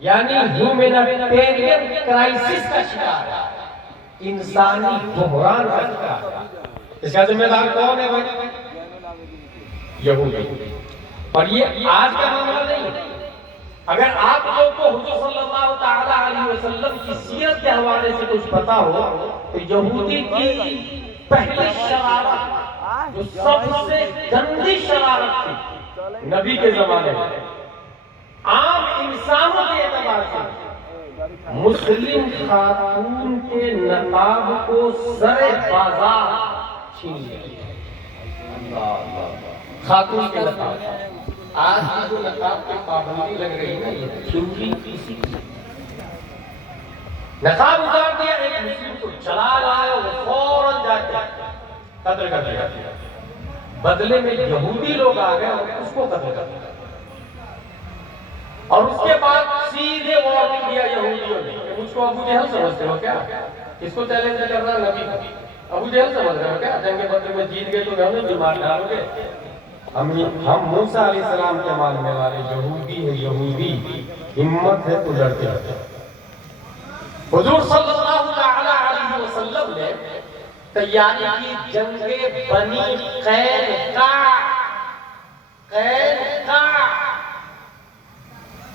یعنی humanitarian crisis کا شکار ہے، انسانی بحران کا شکار ہے۔ اس کا ذمہ دار کون ہے بھائی؟ یہودی۔ اور یہ آج کا معاملہ نہیں ہے۔ اگر آپ لوگ کو حضور صلی اللہ تعالی علیہ وسلم کی سیرت کے حوالے سے کچھ پتا ہو تو یہودی کی پہلی شرارت جو سب سے گندی شرارت تھی نبی کے زمانے میں، عام انسانوں کے اعتبار سے، مسلم خاتون کے نقاب کو سر بازار چھین لیا۔ خاتون کے نقاب، آج کی جو نقاب پہ پابندی لگ رہی ہے نا، یہ چھوٹی کسی نقاب اتار دیا، ایک مسلم کو چلا لایا، وہ فوراً جاتے قتل کر دیا۔ بدلے میں یہودی لوگ آ گئے اور اس کو قتل کر دیا، اور اس کے بعد سیدھے وارننگ دیا یہودیوں نے کہ مجھ کو ابو جہل سمجھتے ہو کیا؟ کس کو چیلنج کر رہا نبی؟ ابو جہل سمجھ رہے ہو کیا؟ جنگ بدر میں جیت گئے تو ہمیں بھی مار ڈالو گے؟ ہم موسیٰ علیہ السلام کے ماننے والے یہودی ہے، یہودی ہمت ہے تو لڑتے رہتے۔ حضور صلی اللہ تعالی علیہ وسلم نے تیاری کی جنگ بنی قینقاع۔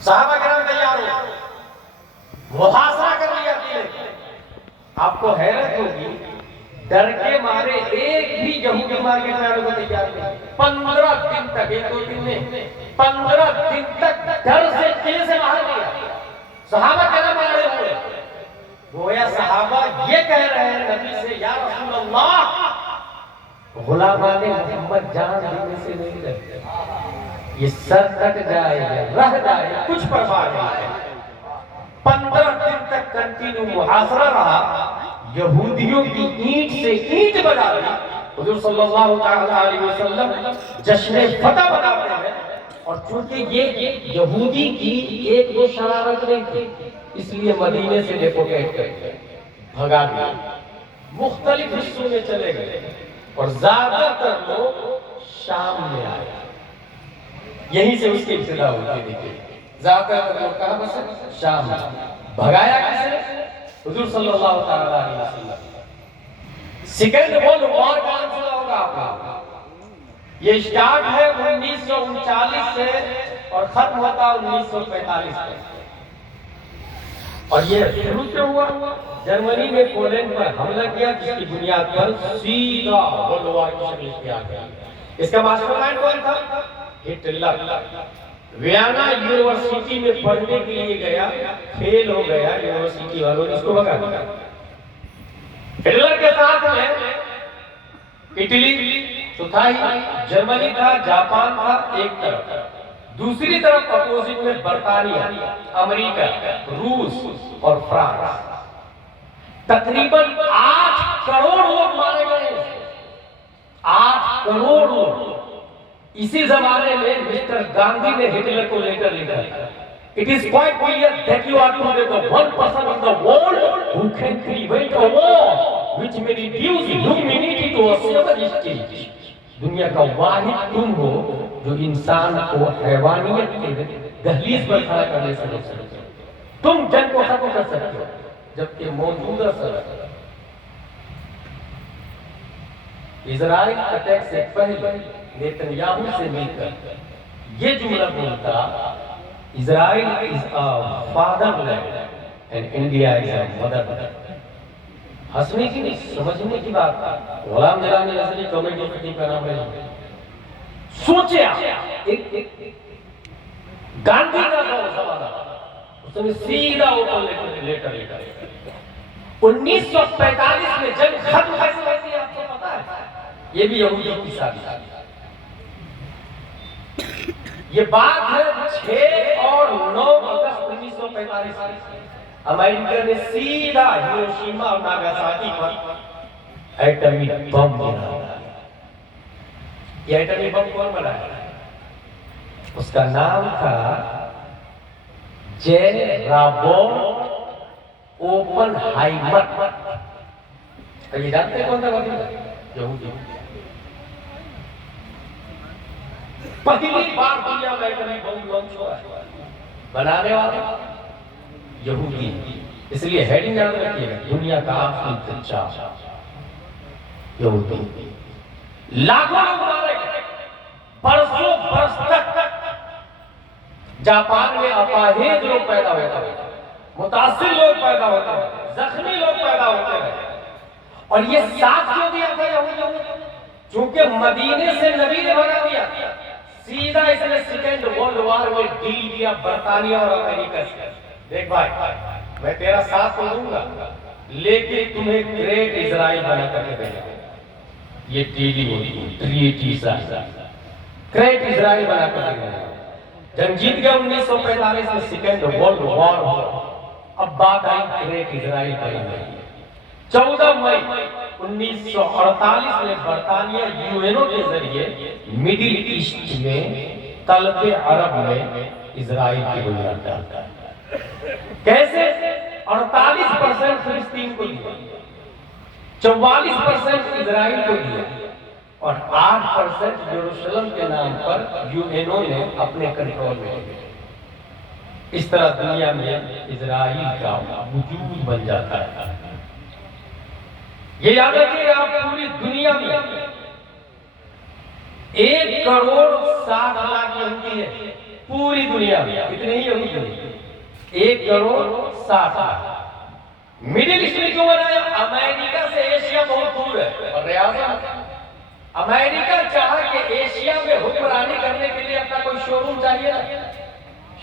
صحابہ کرام تیار ہو، محاصرہ کر لیا تھی۔ آپ کو حیرت ہوگی، ڈر کے مارے ایک بھی یہودی مار کے کو تیار نہیں۔ 15 دن تک، ایک دو دن میں 15 دن تک ڈر سے قلعے سے باہر نہیں آئے۔ صحابہ کرام مارے ہوئے، گویا صحابہ یہ کہہ رہے ہیں نبی سے، یا رسول اللہ، غلامان محمد جان دینے سے نہیں رہتے، یہ سر کٹ جائے رہ جائے کچھ پرواہ نہیں ہے۔ 15 دن تک کنٹینیو محاصرہ رہا، یہودیوں کی اینٹ سے اینٹ بجا رہی۔ حضور صلی اللہ تعالی علیہ وسلم جشن فتح بناتے ہیں، اور چونکہ یہ یہودی کی ایک دو شرارت نہیں تھی، اس لیے مدینے سے ڈیپوٹیٹ کر کے بھگا دیا، مختلف حصوں میں چلے گئے، اور زیادہ تر لوگ شام میں آئے۔ یہیں سے اس کی ابتدا ہوتی دیکھیں، زیادہ تر لوگ کہاں بس شام میں۔ بھگایا کسے؟ حضور صلی اللہ تعالی علیہ وسلم۔ سیکنڈ ورلڈ وار کون سا ہوگا آپ کا؟ یہ سٹارٹ ہے 1939 سے اور ختم ہوتا 1945 میں، اور یہ شروع سے ہوا جرمنی نے پولینڈ پر حملہ کیا، جس کی بنیاد پر سیدھا ورلڈ وار کی شکل اختیار کی۔ اس کا ماسٹر مائنڈ کون تھا؟ ہٹلر۔ ویانا یونیورسٹی میں پڑھنے کے لیے گیا، فیل ہو گیا، یونیورسٹی والوں نے اس کو بھگا دیا۔ ہٹلر کے ساتھ میں اٹلی تو تھا ہی، جرمنی تھا، جاپان تھا ایک طرف، دوسری طرف اپوزٹ میں برطانیہ، امریکہ، روس اور فرانس۔ تقریباً 8 کروڑ لوگ مارے گئے، 8 کروڑ لوگ۔ اسی زمانے میں مسٹر گاندھی نے ہٹلر کو لیٹر لکھا، "It is quite clear that you are today the one person in the world who can prevent a war which may reduce humanity to a savage stage." دنیا کا واحد تم ہو جو انسان کو حیوانیت کے دہلیز پر کھڑا کرنے سے روک سکتے ہو۔ تم جنگ کو ختم کر سکتے ہو، جبکہ موجودہ صورت اسرائیل اٹیک سے پہلے نیتنیاہو سے مل کر یہ جملہ بولتا، "Israel is a fatherland and India is a motherland." ہنسنے کی نہیں، سمجھنے کی بات۔ غلام نگرانی نظری کمیٹی خطیب کا نام ہے۔ سوچے گاندھی کا دور زمانہ، اس نے سیدھا اوپر لیٹر لکھا۔ 1945 میں جنگ ختم کیسے ہوئی تھی آپ کو پتا ہے؟ یہ بھی یہودیوں کی سازش۔ یہ بات ہے 6 اور 9 اگست 1945۔ امریکہ نے سیدھا ہیروشیما اور ناگاساکی پر ایٹمی بم گرایا۔ یہ ایٹمی بم کون بنایا؟ اس کا نام تھا جے رابرٹ اوپن ہائمر۔ یہ جانتے ہیں کون تھا؟ یہودی۔ پہلی بار دنیا میں ایٹمی بم لانچ ہوا ہے، بنانے والا یہودی، اس لیے ہیڈنگ یاد رکھیے گا، دنیا کا آخری چچا یہودی۔ لاکھوں لوگ مارے گئے، برسوں برس تک جاپان میں اپاہج لوگ پیدا ہوتے ہیں، متاثر لوگ پیدا ہوتے ہیں، زخمی لوگ پیدا ہوتے ہیں۔ اور یہ ساتھ کیوں دیا تھا یہودیوں نے؟ چونکہ مدینے سے نبی نے بھگا دیا، سیدھا اس نے سیکنڈ ورلڈ وار میں ڈیل کیا برطانیہ اور امریکہ سے۔ دیکھ بھائی، میں تیرا ساتھ تو دوں گا لیکن تمہیں گریٹ اسرائیل بنا کر کے دیں گا۔ یہ ڈیلی ہوتی ہے، ٹریٹی سا گریٹ اسرائیل بنا کر کے دیں گا۔ جنگ جیت گیا 1945 میں، سیکنڈ ورلڈ وار ہوا، اب بات آئی گریٹ اسرائیل بنانے کی۔ 14 مئی 1948 میں برطانیہ UN کے ذریعے مڈل ایسٹ میں قلب عرب میں اسرائیل کی بنیاد ڈالتا ہے۔ کیسے؟ 48% فلسطین کو دیا، 44% اسرائیل کو دیا، اور 8% یروشلم کے نام پر UN نے اپنے کنٹرول میں لیا۔ اس طرح دنیا میں اسرائیل کا وجود بن جاتا ہے۔ یہ یاد رکھیے آپ، پوری دنیا میں 1 کروڑ 60 لاکھ یہودی ہے، پوری دنیا میں اتنے ہی یہودی ہیں، 1 کروڑ 60 لاکھ۔ مڈل ایسٹ میں کیوں بنایا؟ امریکہ سے ایشیا بہت دور ہے، اور ریاض امریکہ چاہا کہ ایشیا میں حکمرانی کرنے کے لیے اپنا کوئی شو روم چاہیے نا،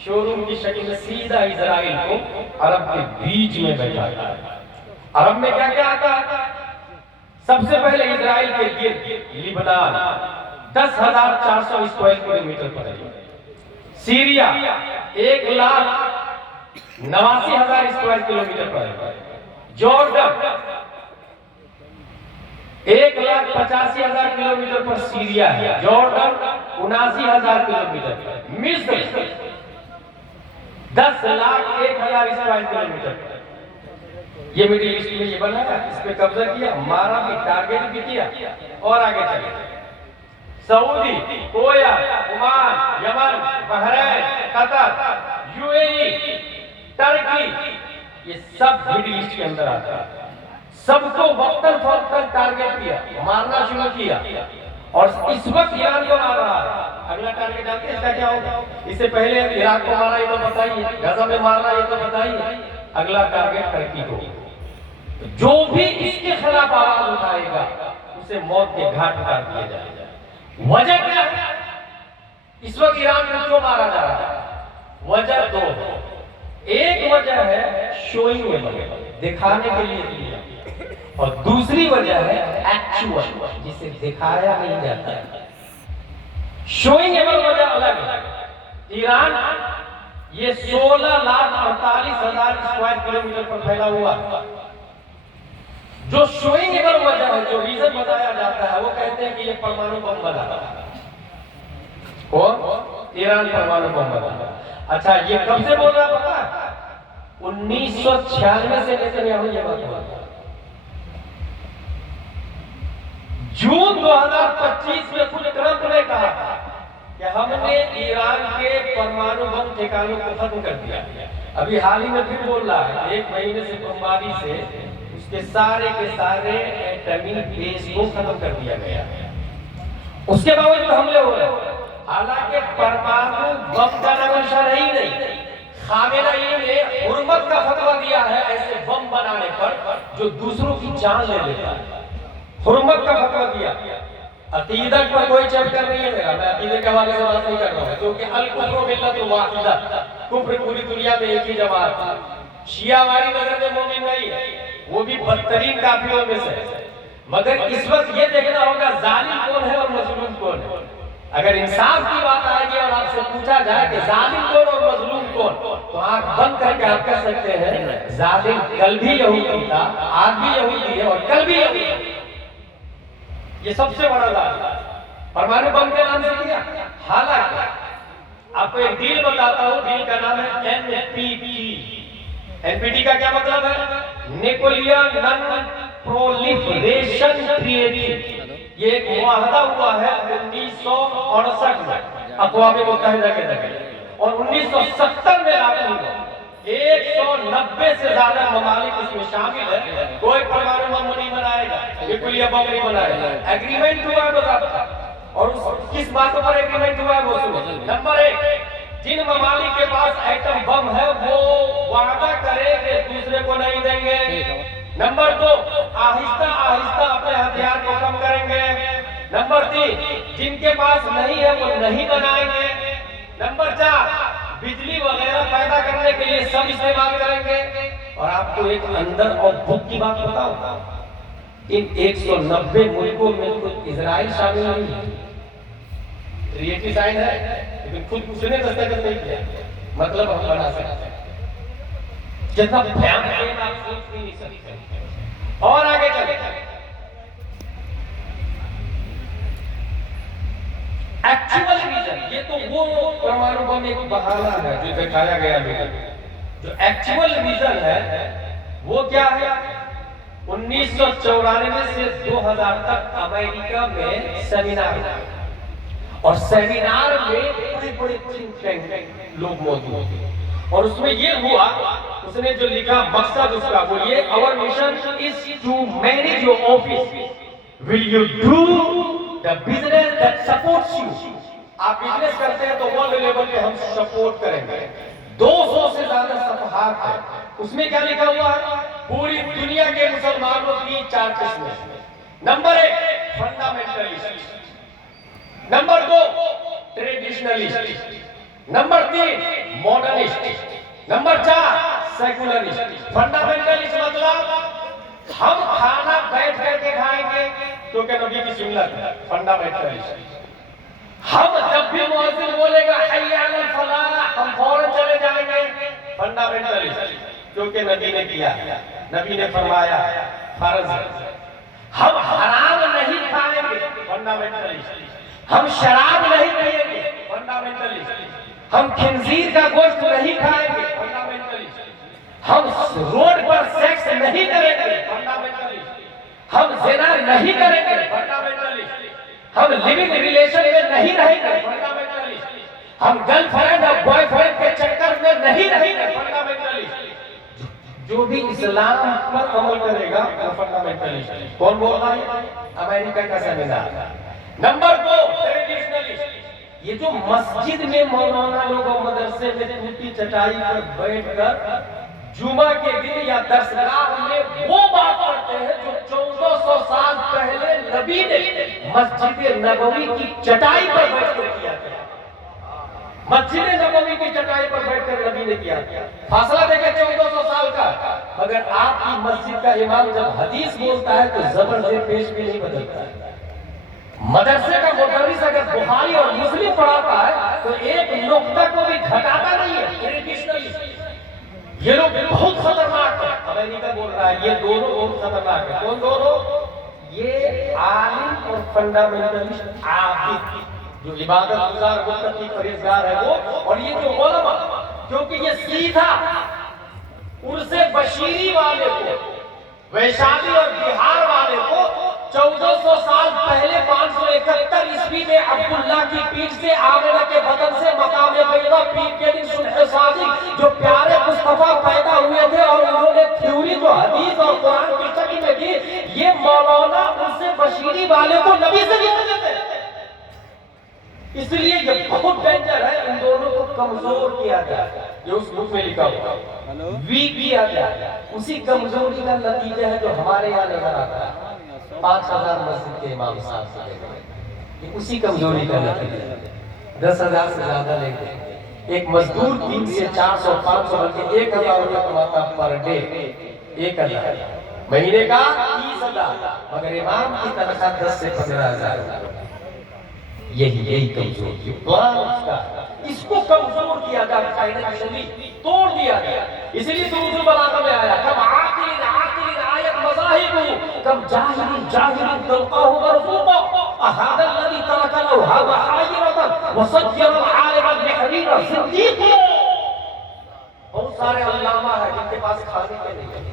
شو روم کی شکل میں سیدھا اسرائیل کو عرب کے بیچ میں بیٹھاتا ہے۔ عرب میں کیا کیا آتا ہے؟ سب سے پہلے اسرائیل کے گرد لبنان 10,400 اسکوائر کلومیٹر پر ہے، سیریا 1,89,000 اسکوائر کلومیٹر پر ہے، جارڈن 1,85,000 کلومیٹر پر سیریا ہے، جارڈن 79,000 کلومیٹر پر، مصر 10,01,000 اسکوائر کلومیٹر پر۔ یہ مڈل ایسٹ میں یہ بنایا، اس پہ قبضہ کیا، مارا بھی، ٹارگیٹ بھی کیا، اور آگے چلے سعودی، کویت، عمان، یمن، بحرین، قطر، UAE، ترکی، یہ سب مڈل ایسٹ کے اندر آتا ہے۔ سب کو وقتاً فوقتاً ٹارگیٹ کیا، مارنا شروع کیا، اور اس وقت ایران کو مار رہا ہے۔ اگلا ٹارگیٹ جانتے ہیں اس کا کیا ہوگا؟ اس سے پہلے عراق کو مارا، یہ تو بتائیے، غزہ میں مارنا، یہ تو بتائیے، اگلا ٹارگیٹ ترکی کو۔ جو بھی اس کے خلاف آواز اٹھائے گا اسے موت کے گھاٹ اتار دیا جائے گا۔ وجہ کیا ہے؟ اس وقت ایران کو کیوں مارا جا رہا ہے؟ وجہ دو، ایک وجہ ہے شوئنگ میں، دکھانے کے لیے دیا، اور دوسری وجہ ہے ایکچوئل، جسے دکھایا نہیں جاتا ہے۔ شوئنگ ایبل وجہ الگ ہے۔ ایران یہ 16,48,000 اسکوائر کلومیٹر پر پھیلا ہوا ہے۔ جو شوئنگ ایبل وجہ ہے، جو ریزن بتایا جاتا ہے، وہ کہتے ہیں کہ یہ پرمانو بم بنا رہا ہے، اور ایران پرمانو بم بنا رہا ہے۔ اچھا، یہ کب سے بول رہا پتا ہے؟ 1996 سے لے کر یہ بات ہوا۔ جون 2025 میں خود ٹرمپ نے کہا کہ ہم نے ایران کے پرمانو بم ٹھکانوں کو ختم کر دیا۔ ابھی حال ہی میں پھر بول رہا ہے، 1 مہینے سے بمباری سے اس کے سارے ایٹمی بیس کو ختم کر دیا گیا۔ اس کے باوجود حملے ہو رہے ہیں، حالانکہ پرمانو بم کا نام شرعی نہیں۔ خامنئی نے حرمت کا فتویٰ دیا ہے ایسے بم بنانے پر جو دوسروں کی جان لے لیتا ہے، حرمت کا فتویٰ دیا۔ عقیدت پر کوئی چیپٹر نہیں ہے میرا، میں عقیدے کے حوالے سے بات نہیں کر رہا ہوں، کیونکہ الکفر ملت واحدہ، کفر پوری دنیا میں ایک ہی جماعت ہے۔ شیعہ ہماری نظر میں مومن نہیں ہے، وہ بھی بدترین کافروں میں سے، مگر اس وقت یہ دیکھنا ہوگا ظالم کون ہے اور مظلوم کون ہے۔ اگر انصاف کی بات آئے گی اور آپ سے پوچھا جائے کہ ظالم کون اور مظلوم کون، تو آنکھ بند کر کے آپ کہہ سکتے ہیں ظالم کل بھی یہودی تھا، آج بھی یہودی ہے، اور کل بھی یہودی ہے۔ یہ سب سے بڑا ظالم پرمانو بم کے نام سے کیا۔ حالانکہ آپ کو ایک ڈیل بتاتا ہوں، ڈیل کا نام ہے NPT۔ NPT کا کیا مطلب ہے؟ نیوکلیئر نن پرولیفریشن ٹریٹی۔ یہ ایک معاہدہ ہوا ہے 1968 میں اقوام متحدہ کے ذریعے، اور 1970 میں لاگو ہوا۔ 190 سے زیادہ ممالک اس میں شامل ہے، کوئی پرمانو بم نہیں بنائے گا، نیوکلیئر بم نہیں بنائے گا۔ ایگریمنٹ ہوا ہے بضابطہ، اور کس باتوں پر ایگریمنٹ ہوا ہے وہ سنیں۔ نمبر 1، جن ممالک کے پاس ایٹم بم ہے وہ وعدہ کرے کہ دوسرے کو نہیں دیں گے۔ نمبر 2، آہستہ آہستہ اپنے ہتھیار کو کم کریں گے۔ نمبر 3، جن کے پاس نہیں ہے وہ نہیں بنائیں گے۔ نمبر 4، بجلی وغیرہ پیدا کرنے کے لیے سب استعمال کریں گے۔ اور آپ کو ایک اندر اور بھوک کی بات بتاؤں، ان 190 ملکوں میں خود اسرائیل شامل نہیں ہے۔ ٹریٹی سائن ہے لیکن خود اس نے دستخط نہیں کیا، مطلب ہم بنا سکتے ہیں۔ جتنا بھیانک ہے آپ سوچ بھی نہیں سکتے۔ اور آگے چلے، ایکچوئل ریزن، یہ تو وہ پرمانو بم ایک بہانہ ہے جو دکھایا گیا لوگوں، جو ایکچوئل ریزن ہے وہ کیا ہے؟ 1994 سے 2000 تک امریکہ میں سیمینار ہوئے، اور سیمینار میں بڑے بڑے تھنک ٹینک لوگ موجود تھے، اور اس میں یہ ہوا، اس نے جو لکھا مقصد اس کا وہ یہ، our mission is to manage your office, will you do the business that supports you؟ آپ بزنس کرتے ہیں تو ورلڈ لیول پہ ہم سپورٹ کریں گے۔ 200 سے زیادہ صفحات ہے، اس میں کیا لکھا ہوا ہے؟ پوری دنیا کے مسلمانوں کی 4 قسمیں۔ Number 1، fundamentalist. Number 2، traditionalist. Number 3، modernist. Number 4، secularist. Fundamentalist مطلب ہم کھانا بیٹھ کر کے کھائیں گے کیونکہ نبی کی سنت ہے، فنڈامنٹلسٹ۔ ہم جب بھی مؤذن بولے گا حی علی الفلاح ہم فوراً چلے جائیں گے، فنڈامنٹلسٹ، کیونکہ نبی نے کیا، نبی نے فرمایا فرض ہے۔ ہم حرام نہیں کھائیں گے، فنڈامنٹلسٹ۔ ہم شراب نہیں پیئیں گے، فنڈامنٹلسٹ۔ ہم خنزیر کا گوشت نہیں کھائیں گے، فنڈامنٹلسٹ۔ ہم روڈ پر سیکس نہیں کریں گے، فنڈامنٹلسٹ۔ ہم زنا نہیں کریں گے، فنڈامنٹلسٹ۔ ہم لیونگ ریلیشن میں نہیں رہیں گے، فنڈامنٹلسٹ۔ ہم گرل فرینڈ اور بوائے فرینڈ کے چکر میں نہیں رہیں گے، فنڈامنٹلسٹ۔ جو بھی اسلام پر عمل کرے گا وہ فنڈامنٹلسٹ۔ کون بول رہا ہے؟ امریکہ کا سیمینار۔ Number 2، traditionalist. یہ جو مسجد میں مولانا لوگ اور مدرسے میں ٹوٹی چٹائی پر بیٹھ کر جمعہ کے دن یا درسگاہ میں وہ بات کرتے ہیں جو 1400 سال پہلے نبی نے مسجد نبوی کی چٹائی پر بیٹھ کر کیا تھا۔ مسجد نبوی کی چٹائی پر بیٹھ کر نبی نے کیا، فاصلہ دیکھیں 1400 سال کا۔ مگر آپ کی مسجد کا امام جب حدیث بولتا ہے تو زبر سے پیش بھی نہیں بدلتا ہے۔ مدرسے کا مدرس اگر بخاری اور مسلم پڑھاتا ہے تو ایک نقطہ کو بھی گھٹاتا نہیں ہے، ٹریڈیشنلسٹ۔ یہ لوگ بہت خطرناک ہیں، امریکہ بول رہا ہے یہ دونوں بہت خطرناک ہیں۔ کون دونوں؟ یہ عالم اور فنڈامنٹلسٹ عابد، جو عبادت گزار متقی پرہیزگار ہے وہ، اور یہ جو علماء، کیونکہ یہ سیدھا عرس بشیری والے کو، ویشالی اور بہار والے کو 1400 سال پہلے 571 عیسوی میں عبداللہ کی پیٹھ سے آمنہ کے بدن سے مقام بیضا پیر کے دن صلح صادق جو پیارے مصطفیٰ پیدا ہوئے تھے، اور انہوں نے تھیوری جو حدیث اور قرآن کی شکل میں دی، یہ مولانا عرس بشیری والے کو نبی سے بھی دیتے ہیں۔ اس لیے یہ بہت ڈینجر ہے، ان دونوں کو کمزور کیا گیا، یہ اس بک میں لکھا ہوا ویک کیا گیا۔ اسی کمزوری کا نتیجہ ہے جو ہمارے یہاں نظر آتا ہے، 5000 مسجد کے امام صاحب سے، یہ اسی کمزوری کا نتیجہ ہے۔ 10,000 سے زیادہ لے گئے، ایک مزدور 300 سے 400 500 بلکہ 1000 روپے کماتا پر ڈے، 1000 مہینے کا 30,000، مگر امام کی تنخواہ 10 سے 15,000۔ یہی کمزوری پلان اس کا، اس کو کمزور کیا گیا، فائنینشلی توڑ دیا گیا۔ اس لیے دوسرے بلاغہ میں آیا کم عاقل آیت مذاہب کم جاہل تلقاہ مرزوقا احاد الذی ترک الوہاب حائرتا وسجر العالم البحرین صدیق۔ بہت سارے علامہ ہیں جن کے پاس کھانے کے نہیں،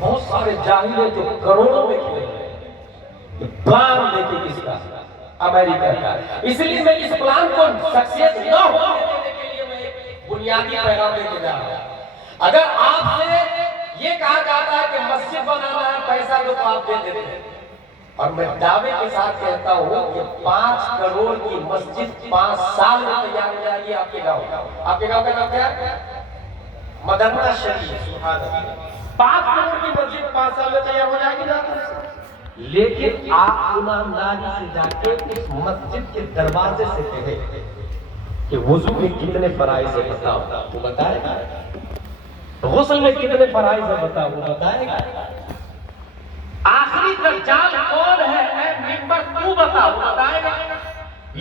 بہت سارے جاہل ہیں جو کروڑوں میں کھلے ہیں۔ پلان دیکھیں کس کا؟ امریکہ کا۔ اس لیے میں اس پلان کو سکسیس نہ ہونے دینے کے لیے میں ایک بنیادی پیغام دے کے جا رہا ہوں۔ اگر آپ سے یہ کہا جاتا ہے کہ مسجد بنانا ہے پیسہ جو تو آپ دے دیتے ہیں، اور میں دعوے کے ساتھ کہتا ہوں کہ 5 کروڑ کی مسجد 5 سال میں تیار ہو جائے گی آپ کے گاؤں۔ آپ کے گاؤں کا نام کیا ہے؟ مدرسہ شریف۔ سبحان اللہ، 5 کروڑ کی مسجد 5 سال میں تیار ہو جائے گی نا۔ لیکن آپ ایمانداری سے جا کے اس مسجد کے دروازے سے کہیں کہ وضو میں کتنے فرائض ہیں بتاؤ، وہ بتائے گا؟ غسل میں کتنے فرائض ہیں بتاؤ، وہ بتائے گا؟ آخری دجال کون ہے اے ممبر تو بتا، وہ بتائے گا؟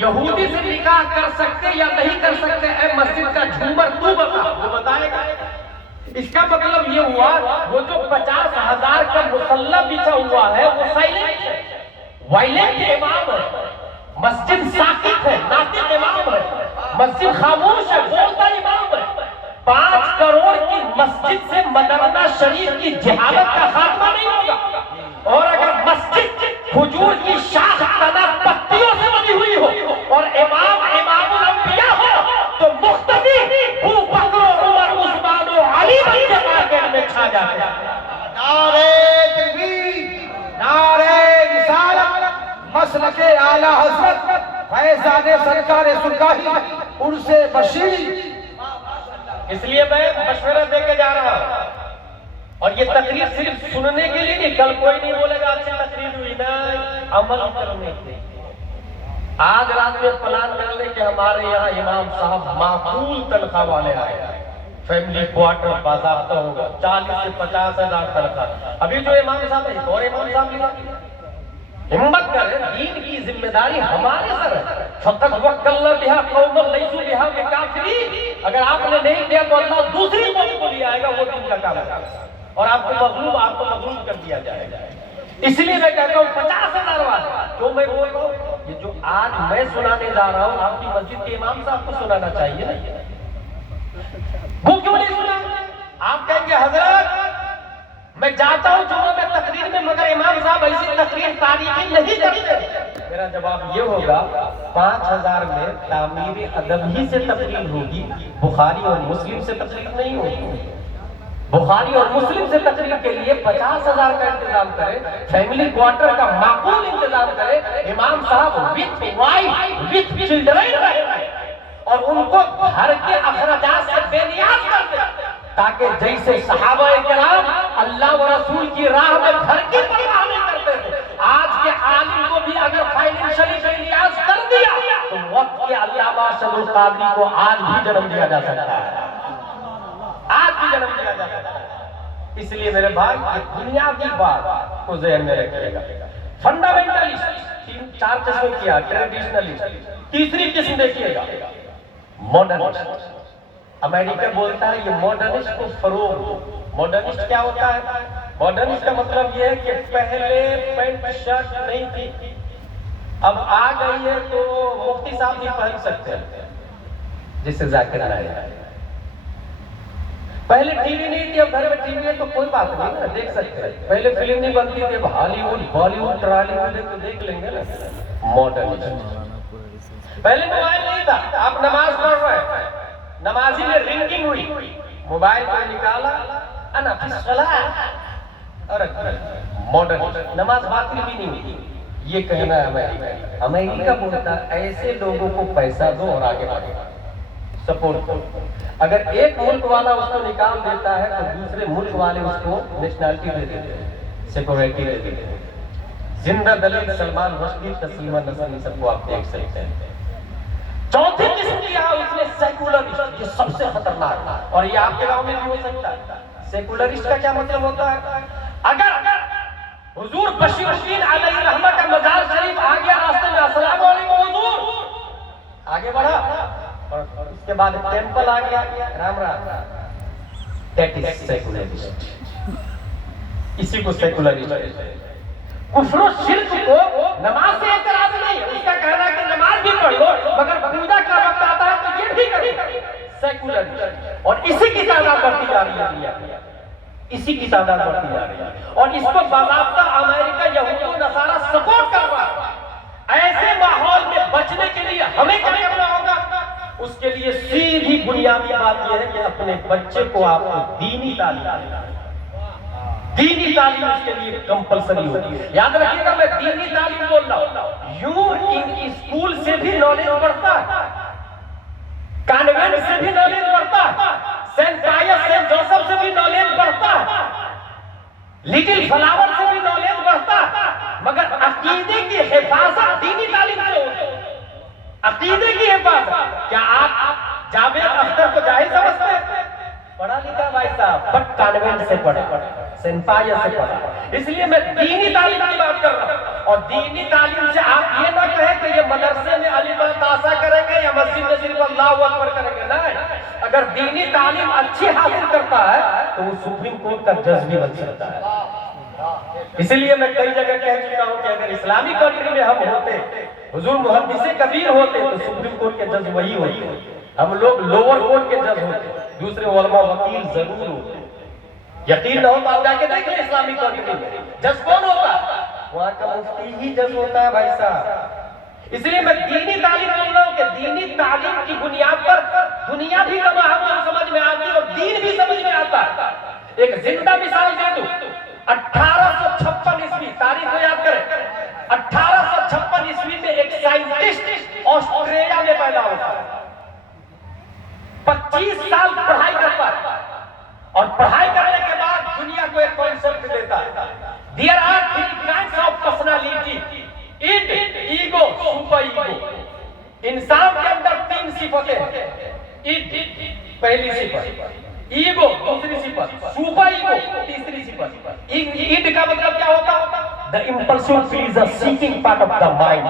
یہودی سے نکاح کر سکتے یا نہیں کر سکتے اے مسجد کا جھومر تو بتا، وہ بتائے گا؟ اس کا مطلب یہ ہوا وہ جو 50,000 کا مسلح بچھا ہوا ہے وہ سائلنٹ ہے، وائلنٹ امام ہے، مسجد ساکت ہے، ناطق امام ہے، مسجد خاموش ہے، بولتا امام ہے۔ 5 کروڑ کی مسجد سے مدرسہ شریف کی جہالت کا خاتمہ نہیں ہوگا، اور اگر مسجد کھجور کی شاخ تنا پتیوں سے بنی ہوئی ہو اور امام الانبیاء ہو تو مقتدی ابو بکر عمر عثمان و علی بن کے مارکیٹ میں چھا جاتے ہیں۔ نعرہ تکبیر، نعرہ رسالت، مسلک اعلی حضرت فیضان سرکار سرکاری عرس بشیر۔ اس لیے میں مشورہ دے کے جا رہا ہوں، اور یہ تقریر صرف سننے کے لیے نہیں، کل کوئی نہیں بولے گا اچھی تقریر ہوئی نا، عمل کرنے کے لیے۔ آج رات میں پلان کر لیں کہ ہمارے یہاں امام صاحب معقول تنخواہ والے آئے ہیں، فیملی کوارٹر باضابطہ ہوگا، 40 سے 50,000 تنخواہ۔ ابھی جو امام صاحب ہے اور امام صاحب لیا، ہمت کریں، دین کی ذمہ داری ہمارے سر ہے۔ فقط وکلنا بہا قوما لیسوا بہا بکافرین، اگر آپ نے نہیں دیا تو اللہ دوسری قوم کو لے آئے گا، وہ دین کا کام ہے، اور آپ کو مغلوب کر دیا جائے گا۔ اس لیے میں کہتا ہوں 50,000 والے جو میں بول رہا ہوں، یہ جو آج میں سنانے جا رہا ہوں آپ کی مسجد کے امام صاحب کو سنانا چاہیے نا، وہ کیوں نہیں سنا؟ آپ کہیں گے حضرت میں جاتا ہوں جمعہ میں تقریر میں، مگر امام صاحب ایسی تقریر تاریخی نہیں کرتے۔ میرا جواب یہ ہوگا 5,000 میں تعمیر ادب ہی سے تقریر ہوگی، بخاری اور مسلم سے تقریر نہیں ہوگی۔ بخاری اور مسلم سے تقریر کے لیے 50,000 کا انتظام کرے، فیملی کوارٹر کا معقول انتظام کرے، امام صاحب وتھ وائف وتھ چلڈرن رہے اور ان کو گھر کے اخراجات سے بے نیاز کر دے، تاکہ جیسے صحابہ کرام اللہ و رسول کی راہ میں گھر کی پرواہ نہیں کرتے تھے، آج کے عالم کو بھی اگر فائنینشلی بے نیاز کر دیا تو وقت کے علامہ شد القادری کو آج بھی جنم دیا جا سکتا ہے، آج بھی جنم دیا جا سکتا ہے۔ اس لیے میرے بھائی یہ بنیادی بات کو ذہن میں رکھیے گا، فنڈامنٹلسٹ 4 قسم کیا، ٹریڈیشنلسٹ، تیسری قسم دیکھیے گا ماڈرنسٹ۔ امریکہ بولتا ہے یہ ماڈرنسٹ کو فروغ دو۔ ماڈرنسٹ کیا ہوتا ہے؟ ماڈرنسٹ کا مطلب یہ ہے کہ پہلے پینٹ شرٹ نہیں تھی، اب آ گئی ہے تو مفتی صاحب بھی پہن سکتے ہیں، جس سے ذاکر آئے۔ پہلے ٹی وی نہیں تھی، اب گھر میں ٹی وی ہے تو کوئی بات نہیں نا، دیکھ سکتے ہیں۔ پہلے فلم نہیں بنتی تھی، اب Hollywood Bollywood trollywood تو دیکھ لیں گے نا۔ ماڈرنسٹ۔ پہلے موبائل نہیں تھا، آپ نماز پڑھ رہے ہیں، نمازی میں رنگنگ ہوئی، موبائل کو نکالا، انا فی الصلاۃ، اور ماڈرن نماز باطل بھی نہیں ہوئی۔ یہ کہنا ہے امریکہ بولتا ایسے لوگوں کو پیسہ دو اور آگے بڑھو، سپورٹ کرو۔ اگر ایک ملک والا اس کو نکال دیتا ہے تو دوسرے ملک والے اس کو نیشنلٹی دے دیتے ہیں، سیکورٹی دے دیتے ہیں۔ زندہ دلیل سلمان رشدی، تسلیمہ نسری، سب کو آپ دیکھ سکتے ہیں۔ چوتھی قسم کیا ہے اس میں سیکولرسٹ، یہ سب سے خطرناک، اور یہ آپ کے گاؤں میں بھی ہو سکتا ہے۔ سیکولرسٹ کا کیا مطلب ہوتا ہے؟ اگر حضور بشیر الدین علیہ الرحمہ کا مزار شریف آ گیا راستے میں، السلام علیکم حضور، آگے بڑھا، اور اس کے بعد ٹیمپل آ گیا، Ram Ram, that is secularist. اسی کو سیکولرسٹ کہتے ہیں۔ کفر و شرک کو نماز سے اعتراض نہیں، اس کا کہنا ہے کہ نماز بھی پڑھ لو مگر پوجا کا وقت آتا ہے تو یہ بھی کرو، سیکولرسٹ۔ اور اسی کی تعداد بڑھتی جا رہی ہے، اسی کی تعداد بڑھتی جا رہی ہے، اور اس کو باضابطہ امریکہ یہود و نصارہ سپورٹ کر رہا ہے۔ ایسے ماحول میں بچنے کے لیے ہمیں کیا کرنا ہوگا؟ اس کے لیے سیدھی بنیادی بات یہ ہے کہ اپنے بچے کو آپ کو دینی تعلیم دیں۔ دینی تعلیم اس کے لیے کمپلسری ہوتی ہے. یاد رکھیے گا میں دینی تعلیم بول رہا ہوں. یوں اسکول سے بھی نالج بڑھتا ہے, کانوینٹ سے بھی نالج بڑھتا ہے, سینٹ پائس سینٹ جوسف سے بھی نالج بڑھتا ہے, لٹل فلاور سے بھی نالج بڑھتا ہے, مگر عقیدے کی حفاظت دینی تعلیم سے ہوتی ہے. عقیدے کی حفاظت. کیا آپ جاوید اختر کو جاہل سمجھتے ہیں؟ پڑھا لکھا بھائی صاحب, بٹ کانوینٹ سے پڑھا, سینٹ پائس سے پڑھا. اس لیے میں دینی تعلیم کی بات کر رہا ہوں. اور دینی تعلیم سے آپ یہ نہ کہیں کہ یہ مدرسے میں علی بل تاسا کریں گے یا مسجد میں صرف اللہ اکبر کریں گے. نہیں, اگر دینی تعلیم اچھی حاصل کرتا ہے تو وہ سپریم کورٹ کا جج بھی بن سکتا ہے. اسی لیے میں کئی جگہ کہہ چکا ہوں کہ اگر اسلامی کنٹری میں ہم ہوتے, حضور محدث کبیر ہوتے, تو سپریم کورٹ کے جج وہی ہوتے. ہم لوگ لوور کورٹ کے جج ہوتے, دوسرے علماء وکیل ضرور ہوتے. یقین نہ ہو تو آپ جا کے دیکھ لیں اسلامی کنٹری میں جج کون ہوتا ہے, وہاں کا مفتی ہی جج ہوتا ہے بھائی صاحب. اس لیے میں دینی تعلیم بول رہا ہوں کہ دینی تعلیم کی بنیاد پر دنیا بھی ہم سمجھ میں آتی ہے اور دین بھی سمجھ میں آتا ہے. ایک زندہ مثال دے دوں. 1856 عیسوی, تاریخ کو یاد کریں, 1856 عیسوی میں ایک سائنٹسٹ آسٹریلیا میں پیدا ہوتا ہے. 25 سال پڑھائی کرتا ہے اور پڑھائی کرنے کے بعد دنیا کو ایک کانسیپٹ دیتا ہے. There are three kinds of personality: id, ego, super ego. انسان کے اندر 3 صفتیں ہیں. id پہلی صفت, ایگو دوسری صفت, سپر ایگو تیسری صفت. id کا مطلب کیا ہوتا ہے؟ The impulsive pleasure seeking part of the mind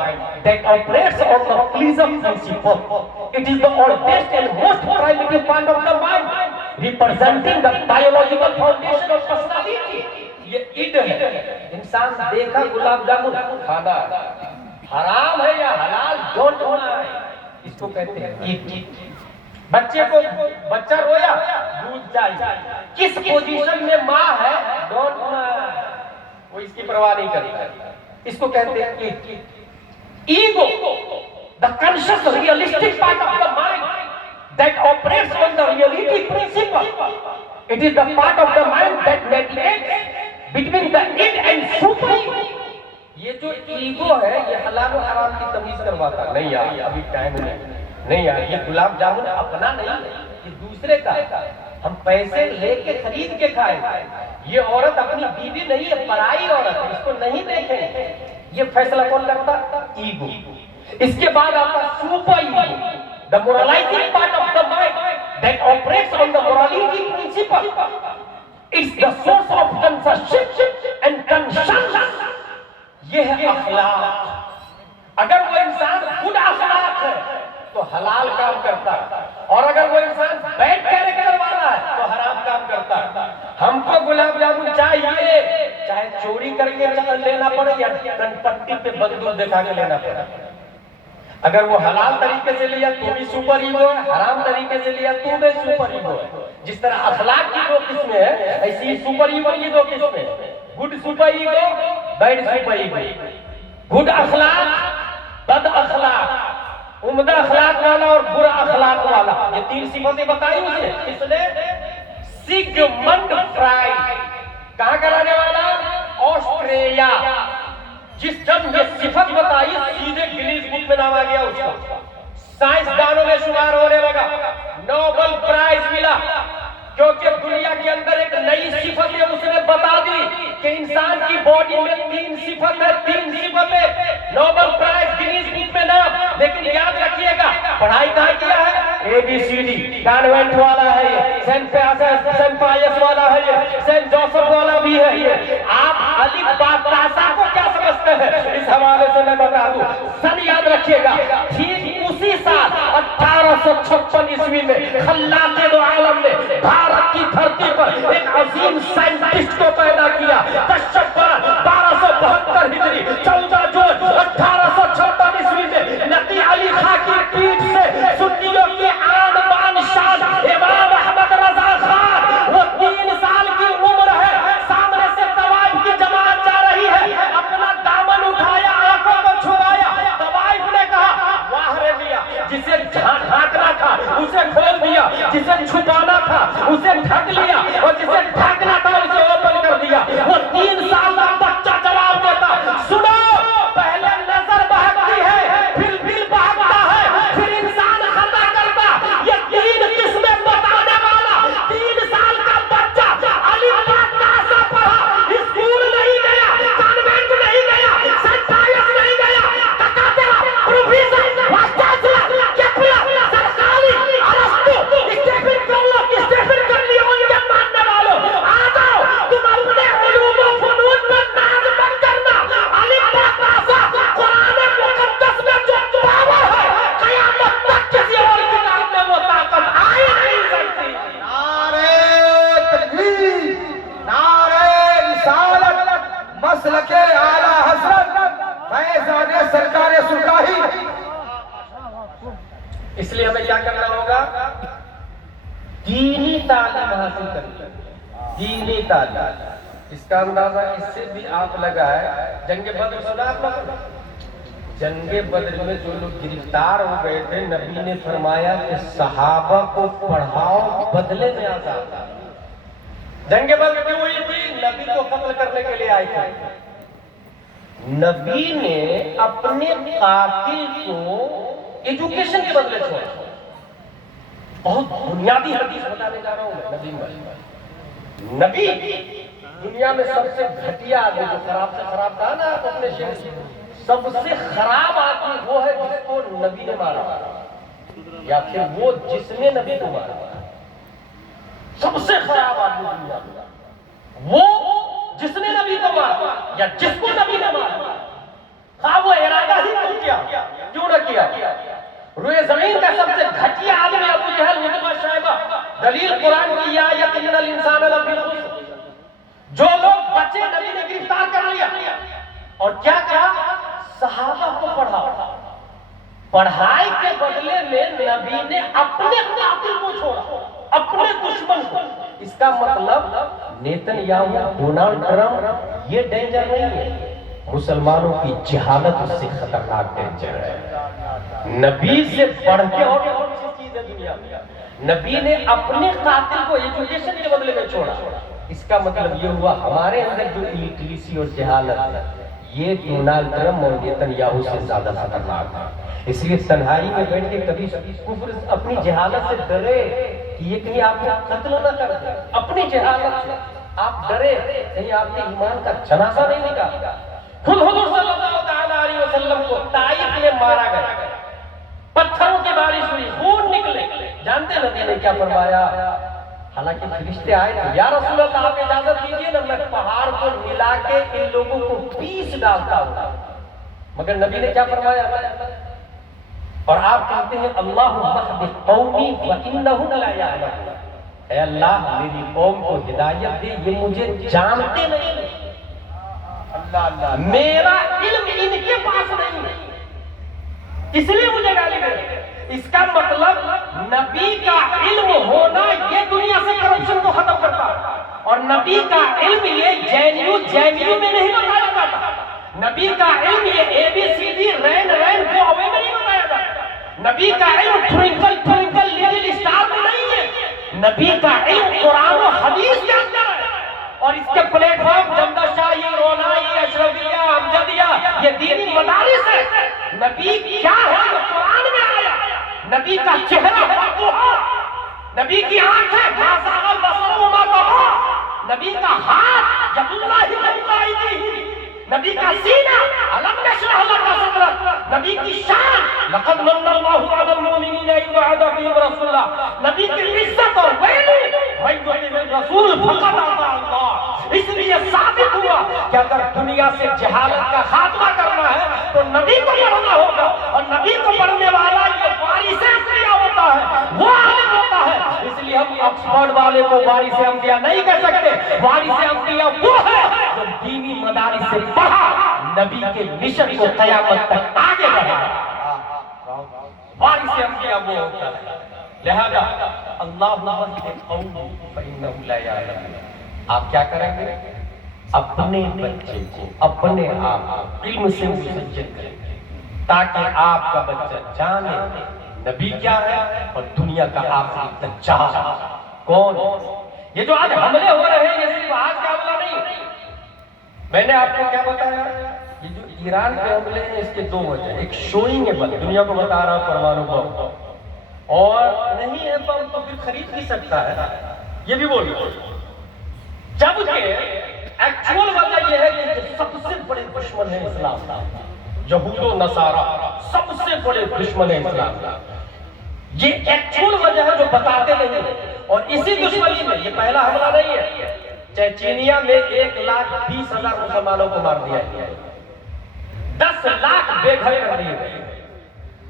that operates on the pleasure principle. It is the oldest and most primitive part of the mind, representing the biological foundation of personality. یہ id ہے. انسان دیکھا گلاب جامن کھانا حرام ہے یا حلال don't ہونا ہے, اس کو کہتے ہیں id. بچہ رویا دودھ چاہیے, کس پوزیشن میں ماں ہے ڈونٹ ہونا ہے, وہ اس کی پرواہ نہیں کرتا. اس کو کہتے ہیں id. Ego, the conscious realistic part of the mind that operates on the reality principle. It is the part of the mind that mediates between the id and super ego. یہ جو ایگو ہے یہ حلال و حرام کی تمیز کرواتا ہے. نہیں یار ابھی ٹائم نہیں یار, یہ گلاب جامن اپنا نہیں, یہ دوسرے کا. ہم پیسے لے کے خرید کے کھائیں. یہ عورت اپنی بیوی نہیں ہے, پرائی عورت ہے, اس کو نہیں دیکھیں. یہ فیصلہ کون کرتا؟ ایگو. اس کے بعد آتا super ego, the moralizing part of the mind that operates on the morality principle. It's the source of conception and conscience. یہ ہے اخلاق. اگر وہ انسان گڈ اخلاق ہے تو حلال کام کرتا ہے, اور اگر وہ انسان بیڈ کیریکٹر والا ہے تو حرام کام کرتا ہے. ہم کو گلاب جامن چاہیے, چاہے چوری کر کے لینا پڑے یا پٹی پہ بندوق دکھا کے لینا پڑے. اگر وہ حلال طریقے سے لیا تو بھی سپر ایگو ہے, حرام طریقے سے لیا تو بھی سپر ایگو ہے. جس طرح اخلاق کی 2 قسمیں ہیں, ایسی سپر ایگو کی 2 قسمیں ہیں. Good superego, bad superego. Good اخلاق, بد اخلاق, عمدہ اخلاق والا اور برا اخلاق والا. یہ 3 صفتیں بتائی اسے. اس نے سیگمنڈ فرائڈ, کہاں کا رہنے والا؟ آسٹریلیا. جب یہ صفت بتائی سیدھے گنیز بک میں نام آ گیا اس کا, سائنسدانوں میں شمار ہونے لگا, نوبل پرائز ملا. کیونکہ دنیا کے اندر ایک نئی صفت ہے, اس نے بتا دی کہ انسان کی باڈی میں 3 صفت ہے, 3 صفتیں. نوبل پرائز گنیز بک میں نام. لیکن یاد رکھیے گا پڑھائی کہاں کیا ہے؟ ABCD, کانوینٹ والا ہے یہ, سینٹ پائس والا ہے یہ, سینٹ جوسف والا بھی ہے یہ. آپ الف با تا سا کو کیا سمجھتے ہیں؟ اس حوالے سے میں بتا دوں. سن یاد رکھیے گا, ٹھیک اسی سال 1856 عیسوی میں خلاق دو عالم نے بھارت کی دھرتی پر ایک عظیم سائنٹسٹ کو پیدا کیا. کشف 1272 ہجری 14 جون 1856 عیسوی میں نقی علی خاں کی پیٹھ سے سنیوں کی آن بان شان امام احمد رضا خان. وہ 3 سال کی عمر ہے, سامنے سے طوائف کی جماعت جا رہی ہے, اپنا دامن اٹھایا, آنکھوں کو چھپایا. طوائف نے کہا واہ رے میاں, جسے ڈھانکنا تھا اسے کھول دیا, جسے چھپانا تھا اسے ڈھک لیا, اور جسے ڈھکنا تھا اسے اوپن کر دیا. مسلک اعلی حضرت فیضان سرکار سرکاہی. اس لیے ہمیں کیا کرنا ہوگا؟ دینی تعلیم حاصل کرنی. دینی تعلیم. اس کا اندازہ اس سے بھی آپ لگائے، جنگ بدر سنا آپ لوگ؟ جنگ بدر میں جو لوگ گرفتار ہو گئے تھے، نبی نے فرمایا کہ صحابہ کو پڑھاؤ، بدلے میں آزاد. جنگ بدر کیوں ہوئی تھی؟ نبی کو قتل کرنے کے لیے آئے تھے. نبی نے اپنے قاتل کو ایجوکیشن کے بدلے چھوڑا. بہت بنیادی حدیث بتانے جا رہا ہوں میں. نبی دنیا میں سب سے گھٹیا آدمی، جو خراب سے خراب کہا نا آپ اپنے شعر سے، سب سے خراب آدمی وہ ہے جس کو نبی نے مارا، یا پھر وہ جس نے نبی کو مارا. سب سے خراب آدمی دنیا میں وہ جس نے نبی کو مارا یا جس کو نبی نے مارا، ہاں وہ ارادہ ہی کیوں نہ کیا. روئے زمین کا سب سے گھٹیا آدمی ابو جہل، عتبہ، شیبہ. دلیل قرآن کی یا یقین الانسان لفی خسر. جو لوگ بچے نبی نے گرفتار کر لیا اور کیا کہا؟ صحابہ کو پڑھاؤ. پڑھائی کے بدلے میں نبی نے اپنے قاتل کو چھوڑا، اپنے دشمن کو. اس کا مطلب نیتن یاہو، ڈونلڈ ٹرمپ یہ ڈینجر نہیں ہے، مسلمانوں کی جہالت اس سے خطرناک ڈینجر ہے. نبی سے بڑھ کے اور کون سی چیز ہے دنیا میں؟ نبی نے اپنے قاتل کو ایجوکیشن کے بدلے میں چھوڑا. اس کا مطلب یہ ہوا ہمارے اندر جو الٹریسی اور جہالت ہے، یہ ڈونلڈ ٹرمپ اور نیتن یاہو سے زیادہ خطرناک ہے. اس لیے تنہائی میں بیٹھ کے کبھی کفر اپنی جہالت سے ڈرے کہ یہ کہیں آپ کو قتل نہ کر دے. اپنی جہالت سے آپ ڈرے کہیں آپ کے ایمان کا جنازہ نہیں نکالا. خود حضور صلی اللہ تعالیٰ علیہ وسلم کو طائف میں مارا گیا، پتھروں کی بارش ہوئی، خون نکلے. جانتے نبی نے کیا فرمایا؟ حالانکہ فرشتے آئے تھے، یا رسول اللہ آپ اجازت دیجیے نا میں پہاڑ کو ملا کے ان لوگوں کو پیس ڈالتا ہوں. مگر نبی نے کیا فرمایا؟ اور آپ کہتے ہیں اللہم اہد قومی فانہم لا یعلمون. اے اللہ میری قوم کو ہدایت دے، یہ مجھے جانتے نہیں. میرا علم ان کے پاس نہیں ہے، اس لیے مجھے گالی دے. اس کا مطلب نبی کا علم ہونا یہ دنیا سے کرپشن کو ختم کرتا ہے. اور نبی کا علم یہ جینیو میں نہیں بتایا جاتا. نبی کا علم یہ اے بی سی ڈی رین کو اوے میں نہیں بتایا جاتا. نبی کا علم ٹوئنکل ٹوئنکل لٹل اسٹار میں نہیں ہے. نبی کا علم قرآن و حدیث کے اندر ہے. اور اس کے پلیٹ فارم جمدہ شاہی، رونائی، اشرفیہ، امجدیہ، یہ دینی مدارس ہے. نبی کیا ہے یہ قرآن میں آیا. نبی کا چہرہ نبی کی آنکھیں ما زاغ البصر وما طغى. نبی کا ہاتھ ید اللہ فوق ایدیہم. نبی کا سینہ الم نشرح لک صدرک. نبی کی شان لقد من اللہ علی المؤمنین اذ بعث فیہم رسولا. نبی کی عزت اور ویلو من یطع الرسول فقد اطاع اللہ. اس لیے ثابت ہوا کہ اگر دنیا سے جہالت کا خاتمہ کرنا ہے تو نبی کو پڑھنا ہوگا. اور نبی کو پڑھنے والا یہ وارث انبیاء ہوتا ہے، وہ عالم ہوتا ہے. اس لیے ہم آکسفورڈ والے کو وارث انبیاء نہیں کہہ سکتے. وارث انبیاء وہ ہے جو دینی مدارس سے پڑھا، نبی کے مشن کو قیامت تک آگے بڑھا. وارث انبیاء وہ ہوتا ہے. لہذا اللہم اہد قومی فانہم لا یعلمون. آپ کیا کریں گے؟ اپنے بچے کو، اپنے آپ کو علم سے مسجل کریں تاکہ آپ کا بچہ جانے نبی کیا ہے اور دنیا کا آخری دجال کون. یہ جو آج حملے ہو رہے ہیں یہ صرف آج کا حملہ نہیں. میں نے آپ کو کیا بتایا؟ یہ جو ایران کے حملے ہیں اس کے دو وجہ. ایک شوئنگ ہے، دنیا کو بتا رہا پرمانو بم، اور نہیں ہے بم تو پھر خرید نہیں سکتا ہے، یہ بھی بول رہے. جبکہ ایکچوئل وجہ یہ ہے کہ سب سے بڑے دشمن ہیں اسلام، یہود و نصارہ سب سے بڑے دشمن ہیں اسلام. یہ ایکچوئل وجہ ہے جو بتاتے نہیں. اور اسی دشمنی میں یہ پہلا حملہ نہیں ہے. چیچینیا میں 1,20,000 مسلمانوں کو مار دیا ہے، 10 لاکھ بے گھر کر دیے گئے.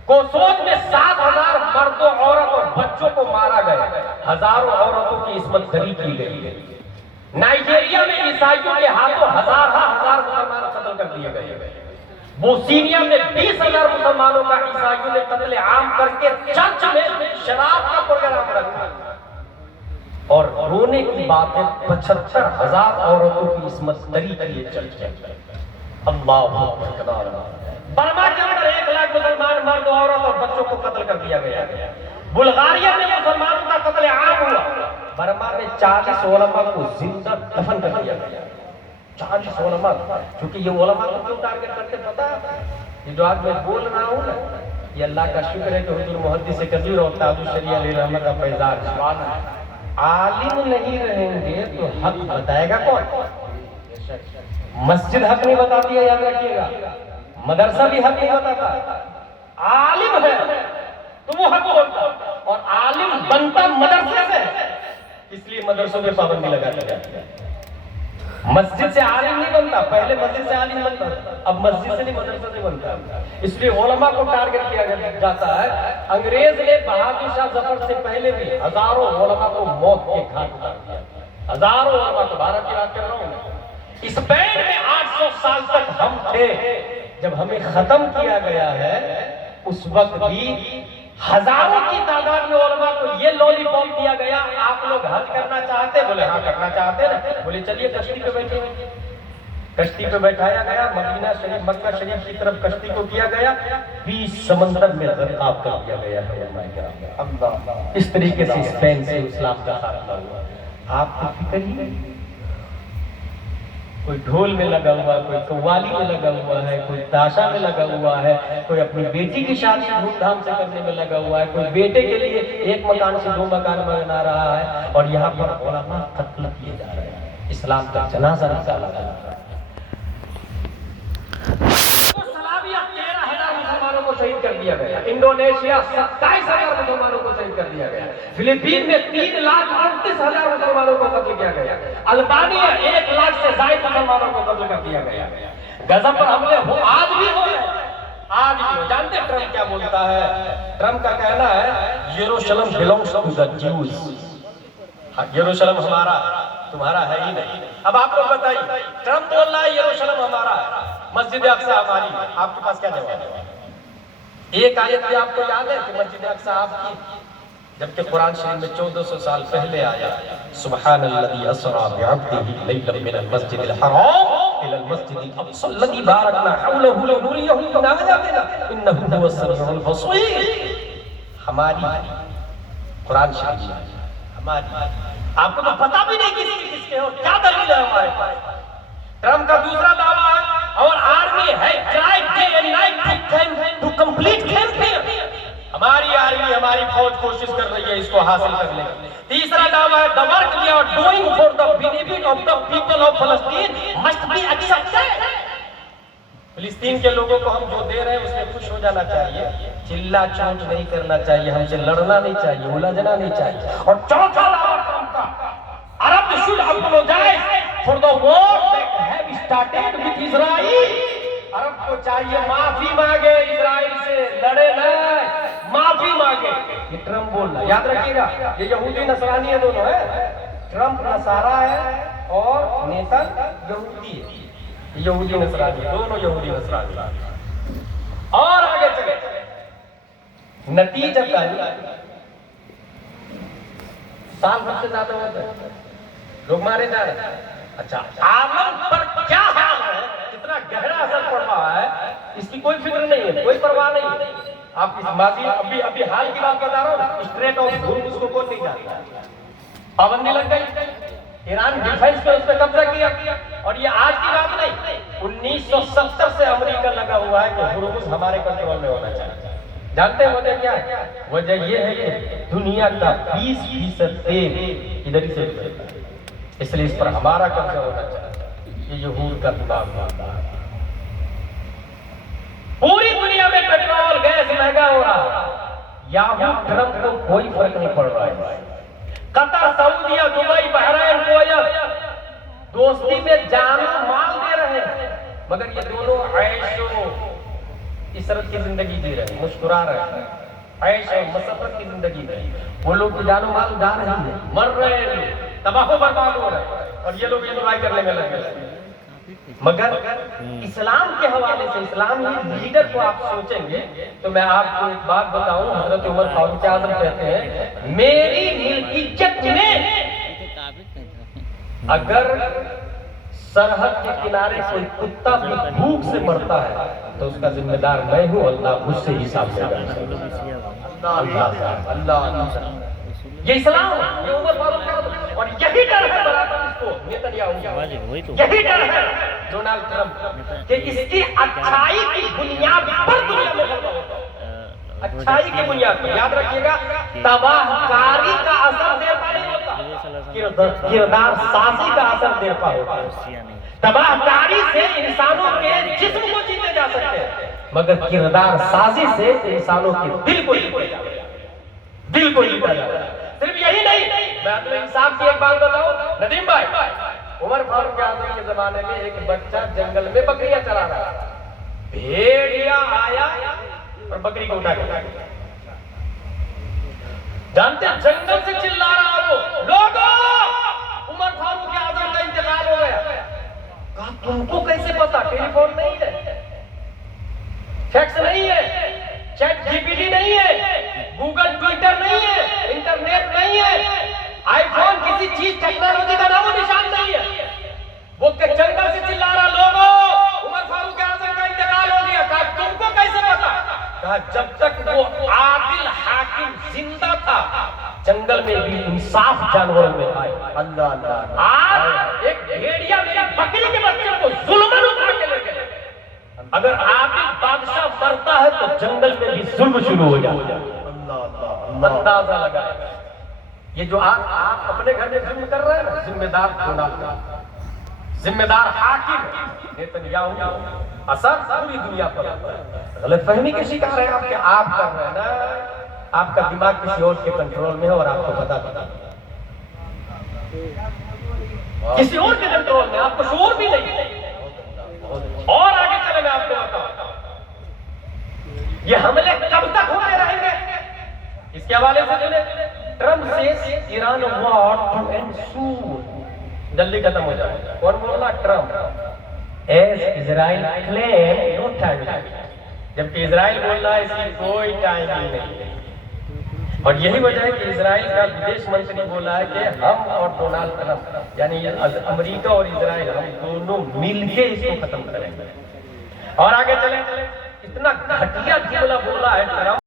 کوسوو میں 7,000 مردوں، عورت اور بچوں کو مارا گیا، ہزاروں عورتوں کی عصمت دری کی گئی. نائجیریا میں عیسائیوں کے ہاتھوں ہزار مسلمان قتل کر دیے گئے. بوسینیا میں 20,000 مسلمانوں کا عیسائیوں نے قتل عام کر کے چرچ میں شراب کا پروگرام رکھا. اور رونے کی بات ہے 75,000 عورتوں کی عصمت دری کیے چرچ میں. اللہ اکبر. برما کے اندر 1 لاکھ مسلمان مرد عورت اور بچوں کو قتل کر دیا گیا. بلغاریہ میں مسلمانوں کا قتل عام ہوا. برما میں 40 علماء کو زندہ دفن کر دیا گیا. 40 علماء. کیونکہ یہ علماء کو کیوں ٹارگٹ کرتے پتا ہے؟ یہ جو آج میں بول رہا ہوں نا، یہ اللہ کا شکر ہے کہ حضور محدث کبیر اور تاج الشریعہ علیہ رحمت کا فیضان ہے. عالم نہیں رہیں گے تو حق بتائے گا کون؟ مسجد حق نہیں بتاتی ہے، یاد رکھیے گا. مدرسہ بھی حق نہیں بتاتا. عالم ہے تو وہ حق بولتا، اور عالم بنتا مدرسے سے. اس لیے مدرسوں میں پابندی لگا دی جاتی ہے. مسجد سے عالم نہیں بنتا، پہلے مسجد سے عالم بنتا، اب مسجد سے نہیں مدرسہ سے بنتا. اس لیے علماء کو ٹارگٹ کیا جاتا ہے. انگریز نے بہادر شاہ ظفر سے پہلے بھی ہزاروں علماء کو موت کے گھاٹ اتار دیا. ہزاروں علماء کو. بھارت کی بات کر رہا ہوں. اسپین میں 800 سال تک ہم تھے. جب ہمیں ختم کیا گیا ہے اس وقت بھی ہزاروں کی تعداد میں علماء کو یہ لولی پاپ دیا گیا. آپ لوگ حج کرنا چاہتے؟ بولے ہاں کرنا چاہتے نا. بولے چلیے کشتی پہ بیٹھے. کشتی پہ بیٹھایا گیا. مدینہ شریف مکہ شریف کی طرف کشتی کو کیا گیا. 20 سمندر میں غرقاب کر دیا گیا ہے. اس طریقے سے اسپین سے اسلام کا خاتمہ ہوا. آپ کو فکر ہی نہیں. کوئی ڈھول میں لگا ہوا ہے، کوئی قوالی میں لگا ہوا ہے، کوئی تاشا میں لگا ہوا ہے، کوئی اپنی بیٹی کی شادی دھوم دھام سے کرنے میں لگا ہوا ہے، کوئی بیٹے کے لیے 1 مکان سے 2 مکان بنا رہا ہے. اور یہاں پر علماء قتل کیے جا رہے ہیں. اسلام کا جنازہ نکالا جا رہا ہے. مسلمانوں کو شہید کر دیا گیا. انڈونیشیا 27,000 مسلمانوں کو شہید کر دیا گیا. فلپین میں 3,38,000 مسلمانوں کو قتل کیا گیا. البانیہ 1 لاکھ سے زائد مسلمانوں کو قتل کر دیا گیا. غزہ پر حملے ہو آج بھی ہو رہے ہیں. آج بھی ہو. جانتے ہیں ٹرمپ کیا بولتا ہے؟ ٹرمپ کا کہنا ہے یروشلم belongs to the Jews. یروشلم ہمارا تمہارا ہے ہی نہیں. اب آپ لوگ بتائیے، ٹرمپ بول رہا ہے یروشلم ہمارا ہے، مسجد اقصی ہماری. آپ کے پاس کیا جواب ہے؟ ایک آیت بھی آپ کو یاد ہے کہ مسجد اقصی آپ کی، جبکہ قرآن شریف میں 1400 سال پہلے آیا سبحان الذی اسری بعبدہ لیلا من المسجد الحرام الى المسجد الاقصى الذي باركنا حوله لنريه من آیاتنا انه هو السمیع البصیر. ہماری قرآن شریف ہماری. آپ کو تو پتہ بھی نہیں کس کے ہو. کیا دلیل ہے ہمارے پاس؟ ٹرمپ کا دوسرا دعویٰ ہے اور آرمی ہے try day and night to complete campaign. ہماری آرمی ہماری فوج کوشش کر رہی ہے اس کو حاصل کرنے کی. تیسرا دعویٰ ہے the work we are doing for the benefit of the people of Palestine must be accepted. فلسطین کے لوگوں کو ہم جو دے رہے ہیں اس میں خوش ہو جانا چاہیے. چلا چوٹ نہیں کرنا چاہیے. ہم سے لڑنا نہیں چاہیے، الجھنا نہیں چاہیے. اور چوتھا دعویٰ ٹرمپ کا عرب should apologize for the war that have started with Israel. عرب کو چاہیے معافی مانگے اسرائیل سے، لڑے نہ، معافی مانگے. یہ ٹرمپ بول رہا ہے. یاد رکھیے گا یہ یہودی نصرانی ہے دونوں ہے. ٹرمپ نصارا ہے اور نیتا یہودی ہے. یہودی نصرانی دونوں یہودی نصرانی. اور آگے چلے نتیجہ کل سال بھر سے زیادہ ہوتا ہے لوگ مارے جا رہے ہیں. اچھا عالم پر کیا حال ہے، کتنا گہرا اثر پڑ رہا ہے، اس کی کوئی فکر نہیں ہے، کوئی پرواہ نہیں ہے. آپ اس ماضی ابھی حال کی بات بتا رہا ہوں. اسٹریٹ آف ہارمز کو کون نہیں جانتا؟ پابندی لگ گئی. ایران ڈیفنس پہ اس پہ قبضہ کیا. اور یہ آج کی بات نہیں، 1970 سے امریکہ لگا ہوا ہے کہ ہرمز ہمارے کنٹرول میں ہونا چاہیے. جانتے ہیں وجہ کیا ہے؟ وجہ یہ ہے کہ دنیا کا 20% تیل ادھر ہی سے گزرتا ہے، اس لیے اس پر ہمارا قبضہ ہونا چاہیے. یہ یہود کا دماغ ہوتا ہے. پوری دنیا میں پیٹرول گیس مہنگا ہو رہا ہے. یاہو ٹرمپ کو کوئی فرق نہیں پڑ رہا ہے. قطر، سعودیہ، دبئی، بحرین، کویت دوستی میں جان و مال دے رہے ہیں، مگر یہ دونوں عیش و عشرت کی زندگی جی رہے ہیں، مسکرا رہے ہیں، عیش و مسرت کی زندگی جی رہے ہیں. وہ لوگ کی جان و مال جا رہی ہے، مر رہے ہیں، تباہ و برباد ہو رہے ہیں. اور یہ لوگ انجوائے کرنے میں لگے. مگر اسلام کے حوالے سے اسلامی لیڈر کو آپ سوچیں گے تو میں آپ کو ایک بات بتاؤں. حضرت عمر فاروق اعظم کہتے ہیں میری ملکیت میں اگر سرحد کے کنارے کوئی کتا بھی بھوک سے مرتا ہے تو اس کا ذمہ دار میں ہوں. اللہ مجھ سے حساب لے گا. اللہ یہ اسلام ہے. یہ عمر فاروق اعظم. اور یہی ڈر ہے برابر اس کو نیتنیاہو, یہی ڈر ہے ڈونالڈ ٹرمپ کہ اس کی اچھائی کی بنیاد پر دنیا میں غلبہ ہوتا ہے. اچھائی کی بنیاد پر یاد رکھیے گا, تباہ کاری کا اثر دیر پا نہیں ہوتا, کردار سازی کا اثر دیر پا ہوتا ہے. تباہ کاری سے انسانوں کے جسم کو جیتے جا سکتے ہیں مگر کردار سازی سے انسانوں کے دل کو جیتے جا سکتے ہیں. دل کو جیتا جاتا ہے. صرف یہی نہیں, میں عدل انصاف کی ایک بات بتاؤں ندیم بھائی. عمر فاروق اعظم کے زمانے میں ایک بچہ جنگل میں بکریاں چرا رہا تھا. بھیڑیا آیا اور بکری کو اٹھا کے جانتے جنگل سے چلا رہا وہ لوگوں عمر فاروق اعظم کا انتقال ہو گیا. کہا تم کو کیسے پتا؟ ٹیلی فون نہیں ہے, فیکس نہیں ہے, چیٹ جی پی ٹی نہیں ہے, گوگل ٹویٹر نہیں ہے, انٹرنیٹ نہیں ہے, آئی فون کسی چیز ٹیکنالوجی کا نام و نشان نہیں ہے. وہ جنگل سے چلا رہا لوگوں عمر فاروق اعظم کا انتقال ہو گیا. کہا تم کو کیسے پتا؟ کہا جب تک وہ عادل حاکم زندہ تھا جنگل میں بھی انصاف جانوروں میں آئے. اللہ آج ایک بھیڑیا میری بکری کے بچے کو ظلمن اٹھا کے لے گئے. اگر عادل بادشاہ مرتا ہے تو جنگل میں بھی ظلم شروع ہو جاتا ہے. اندازہ لگا یہ جو آپ اپنے گھر میں ظلم کر رہے ہیں نا, ذمہ دار ڈونالڈ ٹرمپ, ذمہ دار حاکم نیتنیاہو, اثر پوری دنیا پر. غلط فہمی کے شکار ہے آپ کہ آپ کر رہے ہیں نا, آپ کا دماغ کسی اور کے کنٹرول میں ہے اور آپ کو پتا کسی اور کے کنٹرول میں, آپ کو شعور بھی نہیں. اور آگے چلے میں آپ کو بتاؤں یہ حملے کب تک ہوتے رہیں گے. اس کے حوالے سے چلے ٹرمپ سے ایران وار ٹو اینڈ سون, جلدی ختم ہو جائے. کون بول رہا؟ ٹرمپ. ایز اسرائیل کلیم نو ٹائم, جبکہ اسرائیل بول رہا ہے اس کی کوئی ٹائم نہیں. اور یہی وجہ ہے کہ اسرائیل کا ویدیش منتری بولا ہے کہ ہم اور ڈونالڈ ٹرمپ یعنی امریکہ اور اسرائیل ہم دونوں مل کے اس کو ختم کریں گے. اور آگے چلیں, اتنا گھٹیا جملہ بولا ہے ٹرمپ